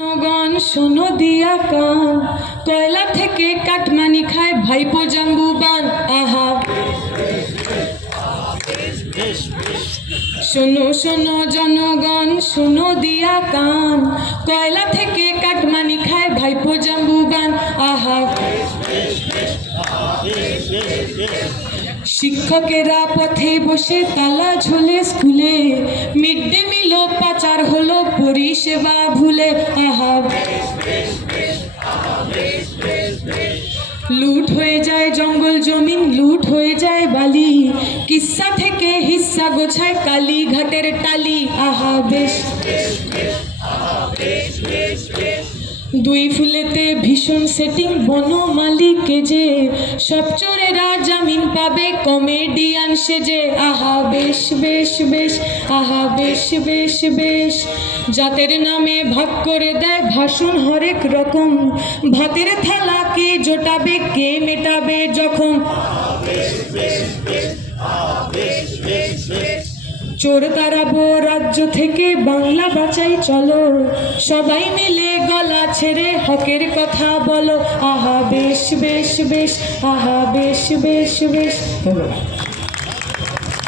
জনগণ শোনো দিয়া কান। কয়লা থেকে কাটমানি খায় ভাইপো জাম্বু জাম্বুবান। আহা। শোনো শোনো জনগণ, শোনো দিয়া কান। কয়লা থেকে কাটমানি খায় ভাইপো জাম্বু জাম্বুবান। আহা। শিক্ষকেরা পথে বসে তালা ঝোলে স্কুলে। হলো সেবা ভুলে, আহা। লুট হয়ে যায় জঙ্গল জমিন, লুট হয়ে যায় বালি। কিসা থেকে হিসা গোছায় কালি ঘাটের টালি, আহা, বেশ। দুই ফুলেতে ভীষণ সেটিং বনো বনমালিকে যে। সব চোরেরা জামিন পাবে কমেডিয়ান সেজে। আহা, বেশ বেশ বেশ, আহা, বেশ বেশ বেশ। জাতের নামে ভাগ করে দেয় ভাষণ হরেক রকম। ভাতের থালা কে জোটাবে, কে মেটাবে যখন? চোর তাড়াবো রাজ্য থেকে, বাংলা বাঁচাই চলো। সবাই মিলে গলা ছেড়ে হকের কথা বলো। আহা, বেশ বেশ বেশ, আহা, বেশ বেশ বেশ। ধন্যবাদ।